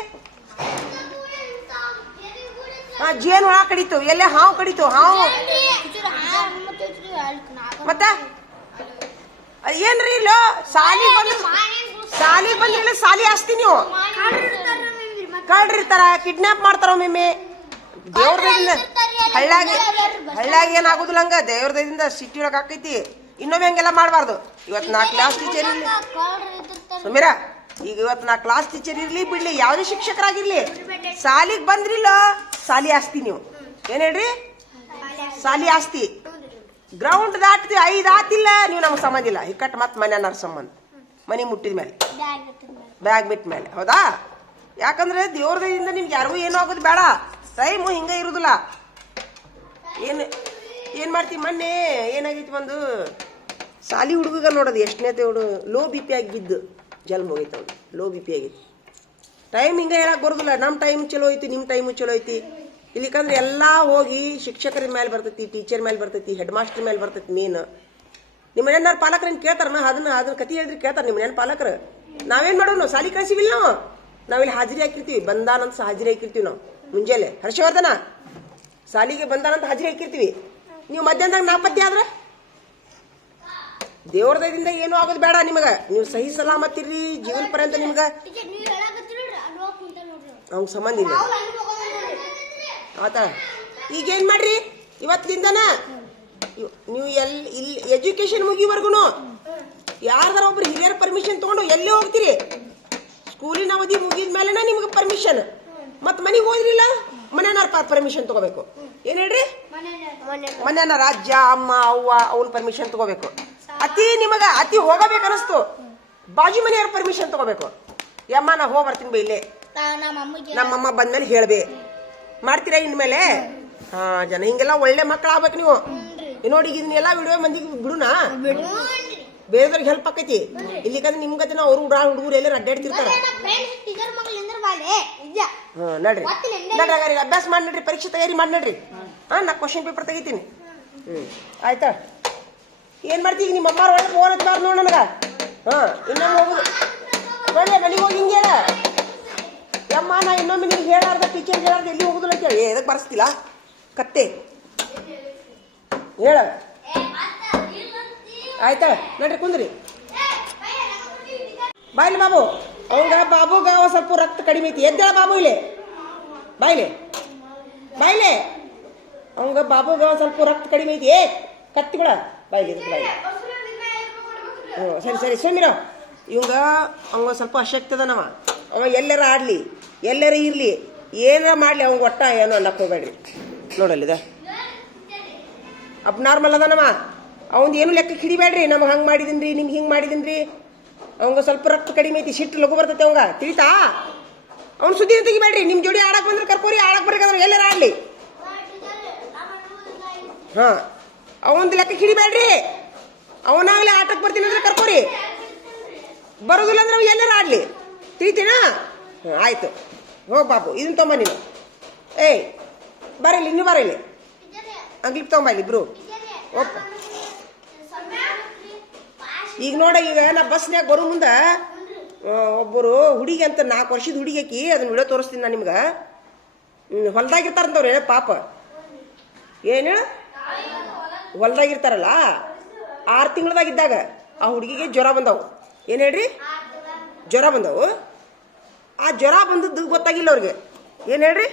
ಹಾ ಜೇನು ಹುಳ ಕಡಿತು ಎಲ್ಲೇ ಹಾವು ಕಡಿತು ಹಾವು. ಮತ್ತ? ಏನ್ರಿ ಇಲ್ಲ ಸಾಲಿ ಬಂದ್ರೆ ಸಾಲಿ ಬಂದ್ರೆ ಸಾಲಿ ಹಾಸ್ತಿ ನೀವು. ಕಳ್ರಿರ್ತಾರ ಕಿಡ್ನಾಪ್ ಮಾಡ್ತಾರ ಒಮ್ಮೆ ದೇವ್ರ ದಯದಿಂದ ಹಳ್ಳಾಗಿ ಹಳ್ಳಾಗಿ ಏನಾಗುದಿಲ್ಲ ಹಂಗ? ದೇವ್ರ ದಯದಿಂದ ಸಿಟಿ ಒಳಗೆ ಹಾಕೈತಿ. ಇನ್ನೊಮ್ಮೆ ಹಂಗೆಲ್ಲ ಮಾಡಬಾರ್ದು. ಇವತ್ತು ನಾ ಕ್ಲಾಸ್ ಟೀಚರ್ ಇರ್ಲಿ. ಸುಮೀರ ಈಗ ಇವತ್ತು ನಾ ಕ್ಲಾಸ್ ಟೀಚರ್ ಇರ್ಲಿ ಬಿಡ್ಲಿ. ಯಾವುದೇ ಶಿಕ್ಷಕರಾಗಿರ್ಲಿ? ಸಾಲಿಗೆ ಬಂದ್ರಿಲ್ಲ? ಸಾಲಿ ಆಸ್ತಿ ನೀವು. ಏನ್ ಹೇಳ್ರಿ? ಸಾಲಿ ಆಸ್ತಿ. ಗ್ರೌಂಡ್ ದಾಟ್ತಿ ಐದು ಆತಿಲ್ಲ. ನೀವು ನಮ್ಗೆ ಸಂಬಂಧ ಇಲ್ಲ. ಹಿಕ್ಕಟ್ಟು ಮತ್ತೆ ಮನೆ ಅನ್ನೋರ್ ಸಂಬಂಧ. ಮನೆ ಮುಟ್ಟಿದ ಮೇಲೆ. ಬ್ಯಾಗ್ ಬಿಟ್ಟ ಮೇಲೆ. ಹೌದಾ? ಯಾಕಂದ್ರೆ ದೇವ್ರದಿಂದ ನಿಮ್ಗೆ ಯಾರಿಗೂ ಏನೂ ಆಗೋದು ಬೇಡ. ಟೈಮು ಹಿಂಗೆ ಇರುದಿಲ್ಲ. ಏನು ಏನು ಮಾಡ್ತಿ ಮೊನ್ನೆ? ಏನಾಗೈತಿ ಒಂದು ಸಾಲಿ ಹುಡುಗ ನೋಡೋದು ಎಷ್ಟನೇ ಹುಡುಗ ಲೋ ಬಿ ಪಿ ಆಗಿ ಬಿದ್ದು. ಜಲ್ಮ ಹೋಗೈತೆ ಅವ್ರು ಲೋ ಬಿ ಪಿ ಆಗೈತಿ ಟೈಮ್ ಹಿಂಗೆ ಹೇಳಕ್ಕೆ ಬರೋದಿಲ್ಲ. ನಮ್ಮ ಟೈಮ್ ಚಲೋ ಐತಿ ನಿಮ್ಮ ಟೈಮು ಚಲೋ ಐತಿ. ಇಲ್ಲಿಕಂದ್ರೆ ಎಲ್ಲ ಹೋಗಿ ಶಿಕ್ಷಕರ ಮೇಲೆ ಬರ್ತೈತಿ ಟೀಚರ್ ಮೇಲೆ ಬರ್ತೈತಿ ಹೆಡ್ ಮಾಸ್ಟರ್ ಮೇಲೆ ಬರ್ತೈತಿ ಮೇನ್ ನಿಮ್ಮ ಮನೆಯವ್ರ ಪಾಲಕರನ್ನ ಕೇಳ್ತಾರ ಅದನ್ನ ಅದನ್ನ ಕತಿ ಹೇಳಿದ್ರೆ ಕೇಳ್ತಾರೆ ನಿಮ್ಮ ಮನೆಯ ಪಾಲಕರು. ನಾವೇನ್ ಮಾಡೋನು? ಸಾಲಿ ಕಳಿಸಿವಿಲ್ಲ ನಾವು. ನಾವಿಲ್ಲಿ ಹಾಜರಿ ಹಾಕಿರ್ತೀವಿ. ಬಂದಾನಂತ ಹಾಜರಿ ಹಾಕಿರ್ತೀವಿ ನಾವು. ಮುಂಜಾನೆ. ಹರ್ಷವರ್ಧನ, ಸಾಲಿಗೆ ಬಂದಾನಂತ ಹಾಜರಿ ಹಾಕಿರ್ತೀವಿ. ನೀವು ಮಧ್ಯಾಹ್ನದಾಗ ನಾಪತ್ತೆ ಆದ್ರೆ? ದೇವ್ರ ದಯದಿಂದ ಏನೂ ಆಗೋದು ಬೇಡ ನಿಮಗ. ನೀವು ಸಹಿ ಸಲಾಮತ್ತಿರ್ರಿ, ಜೀವನ ಪರ್ಯಂತ ನಿಮ್ಗ. ಅವ್ನ ಸಂಬಂಧ ಇಲ್ಲ. ಆತ ಈಗೇನ್ ಮಾಡ್ರಿ? ಇವತ್ತಿಂದನ ನೀವು ಎಲ್ ಇಲ್ಲಿ ಎಜುಕೇಶನ್ ಮುಗಿವರ್ಗುನು ಯಾರ್ದಾರ ಒಬ್ರು ಹಿರಿಯರ ಪರ್ಮಿಷನ್ ತಗೊಂಡು ಎಲ್ಲೇ ಹೋಗ್ತೀರಿ? ಸ್ಕೂಲಿನ ಅವಧಿ ಮುಗಿದ ಮೇಲೆನ ನಿಮ್ಗೆ ಪರ್ಮಿಷನ್ ಮತ್ ಮನೆಗೆ ಹೋದ್ರಿಲ್ಲ? ಮನೆಯವ್ರ ಪರ್ಮಿಷನ್ ತಗೋಬೇಕು. ಏನ್ ಹೇಳ್ರಿ? ಮನೆಯನ್ನ ರಾಜ್ಯ ಅಮ್ಮ ಅವ್ವ ಅವನ್ ಪರ್ಮಿಷನ್ ತಗೋಬೇಕು. ಅತಿ ನಿಮಗ ಅತಿ ಹೋಗಬೇಕು ಅನಿಸ್ತು ಬಾಜು ಮನೆಯವ್ರ ಪರ್ಮಿಷನ್ ತಗೋಬೇಕು. ಯಮ್ಮ ನಾ ಹೋಗಿ ಬರ್ತೀನಿ ಬೈ ಇಲ್ಲೇ. ನಮ್ಮಮ್ಮ ಬಂದ್ಮೇಲೆ ಹೇಳ್ಬೇ. ಮಾಡ್ತೀರಾ ಇನ್ಮೇಲೆ? ಹಾ ಜನ ಹಿಂಗೆಲ್ಲ ಒಳ್ಳೆ ಮಕ್ಕಳಾಗ್ಬೇಕು ನೀವು. ನೋಡಿ ಇದನ್ನೆಲ್ಲ ವಿಡಿಯೋ ಮಂದಿಗೆ ಬಿಡುನಾ ಬೇರೆದವ್ರಿಗೆ ಹೆಲ್ಪ್ ಆಕೈತಿ. ಇಲ್ಲಿಕಂದ್ರೆ ನಿಮ್ಗತಿನ ಅವ್ರು ಹುಡ್ರ ಹುಡುಗರು ಎಲ್ಲ ಅಡ್ಡಾಡ್ತಿರ್ತಾರ. ಹ್ಮ್ ನಡ್ರಿ. ಅಭ್ಯಾಸ ಮಾಡಿ ನಡ್ರಿ ಪರೀಕ್ಷೆ ತಯಾರಿ ಮಾಡಿ ನಡ್ರಿ. ಹಾ ನಾ ಕ್ವಶನ್ ಪೇಪರ್ ತೆಗಿತೀನಿ. ಹ್ಞೂ ಆಯ್ತಾ? ಏನ್ ಮಾಡ್ತೀವಿ ನಿಮ್ಮ ಅಮ್ಮ ಒಳಗೆ ಫೋನ್ ಹಚ್ಬಾರ್ದು ನೋಡು ನನಗೆ. ಹಾ ಇನ್ನೊಮ್ಮೆ ಹೋಗುದು ಒಳ್ಳೆ ಮನೆಗೆ ಹೋಗಿ ಹಿಂಗೆ ಹೇಳ. ಯಮ್ಮ ನಾ ಇನ್ನೊಮ್ಮೆ ನಿಮ್ಗೆ ಹೇಳಾರ್ದ ಟೀಚರ್ ಹೇಳಾರ್ದ ಎಲ್ಲಿ ಹೋಗುದಿಲ್ಲ ಕೇಳಿ ಏ ಎದಕ್ಕೆ ಬರ್ಸ್ತಿಲ್ಲ? ಕತ್ತೆ. ಹೇಳ. ಆಯ್ತಾ? ನಡ್ರಿ, ಕುಂದ್ರಿ. ಬಾಯ್ಲಿ ಬಾಬು. ಅವಂಗ ಬಾಬುಗ ಸ್ವಲ್ಪ ರಕ್ತ ಕಡಿಮೆ ಐತಿ. ಎದ್ದೇಳ ಬಾಬು ಇಲ್ಲೇ. ಬಾಯ್ಲೆ. ಬಾಯ್ಲೆ. ಅವಂಗ ಬಾಬುಗ ಸ್ವಲ್ಪ ರಕ್ತ ಕಡಿಮೆ ಐತಿ. ಏ, ಕತ್ತಿಗಳ. ಬಾಯ್ಲಿ ಬಾಯ್ಲಿ. ಸರಿ ಸರಿ. ಸುಮ್ಮಿರೋ ಇವಂಗ, ಅವಂಗ ಸ್ವಲ್ಪ ಅಶಕ್ತಿ ಅದಾನವ ಅವ ಎಲ್ಲರ ಆಡ್ಲಿ, ಎಲ್ಲರ ಇರ್ಲಿ. ಏನಾರ ಮಾಡ್ಲಿ, ಅವಂಗ ಒಟ್ಟ ಏನೋ ಅನ್ನಕ್ ಹೋಗ್ಬೇಡ್ರಿ. ನೋಡಲ್ಲಿದ ಅಪ್ ನಾರ್ಮಲ್ ಅದಾನವ ಅವಂದು ಏನು ಲೆಕ್ಕ ಹಿಡಿಬೇಡ್ರಿ ನಮ್ಗೆ ಹಂಗೆ ಮಾಡಿದೀನ್ರಿ, ನಿಮ್ಗೆ ಹಿಂಗೆ ಮಾಡಿದೀನ್ರಿ. ಅವಂಗ ಸ್ವಲ್ಪ ರಕ್ತ ಕಡಿಮೆ ಐತಿ, ಸಿಟ್ಟು ಲಘು ಬರ್ತೈತೆ ಅವಂಗ. ತಿಳಿತಾ? ಅವ್ನು ಸುದ್ದಿ ತೆಗಿಬೇಡ್ರಿ ನಿಮ್ಮ ಜೋಡಿ ಆಡಕ್ಕೆ ಬಂದ್ರೆ ಕರ್ಕೋರಿ ಆಡಕ್ ಬರ್ಬೇಕಂದ್ರೆ ಎಲ್ಲರ ಆಡಲಿ. ಹಾಂ, ಅವಂದು ಲೆಕ್ಕ ಹಿಡಿಬೇಡ್ರಿ ಅವನಾಗಲಿ ಆಟಕ್ಕೆ ಬರ್ತೀನಿ ಅಂದ್ರೆ ಕರ್ಕೋರಿ ಬರೋದಿಲ್ಲ ಅಂದ್ರೆ ಅವ್ನು ಎಲ್ಲರ ಆಡಲಿ. ತಿಳಿತೀನಾ? ಹಾಂ, ಆಯ್ತು. ಹೋಗಿ ಬಾಬು ಇದನ್ನ ತೊಂಬ ನೀನು. ಏಯ್ ಬರಲಿ ಇನ್ನೂ ಬರಲಿ ಅಂಗ್ಲಿಕ್ಕೆ ತೊಗೊಂಬ ಇಬ್ರು. ಒಪ್ಪ. ಈಗ ನೋಡ, ಈಗ ನಾ ಬಸ್ನ್ಯಾಗ ಬರೋ ಮುಂದೆ ಒಬ್ಬರು ಹುಡುಗಿ ಅಂತ ನಾಲ್ಕು ವರ್ಷದ ಹುಡುಗಿ ಹಾಕಿ ಅದನ್ನ ವಿಡಿಯೋ ತೋರಿಸ್ತೀನಿ ನಾನು ನಿಮ್ಗೆ. ಹೊಲ್ದಾಗಿರ್ತಾರಂತವ್ರೆ ಪಾಪ? ಏನು ಹೊಲ್ದಾಗಿರ್ತಾರಲ್ಲ? ಆರು ತಿಂಗಳದಾಗಿದ್ದಾಗ ಆ ಹುಡುಗಿಗೆ ಜ್ವರ ಬಂದವು. ಏನು ಹೇಳ್ರಿ? ಜ್ವರ ಬಂದವು. ಆ ಜ್ವರ ಬಂದದ್ದು ಗೊತ್ತಾಗಿಲ್ಲ ಅವ್ರಿಗೆ. ಏನು ಹೇಳ್ರಿ?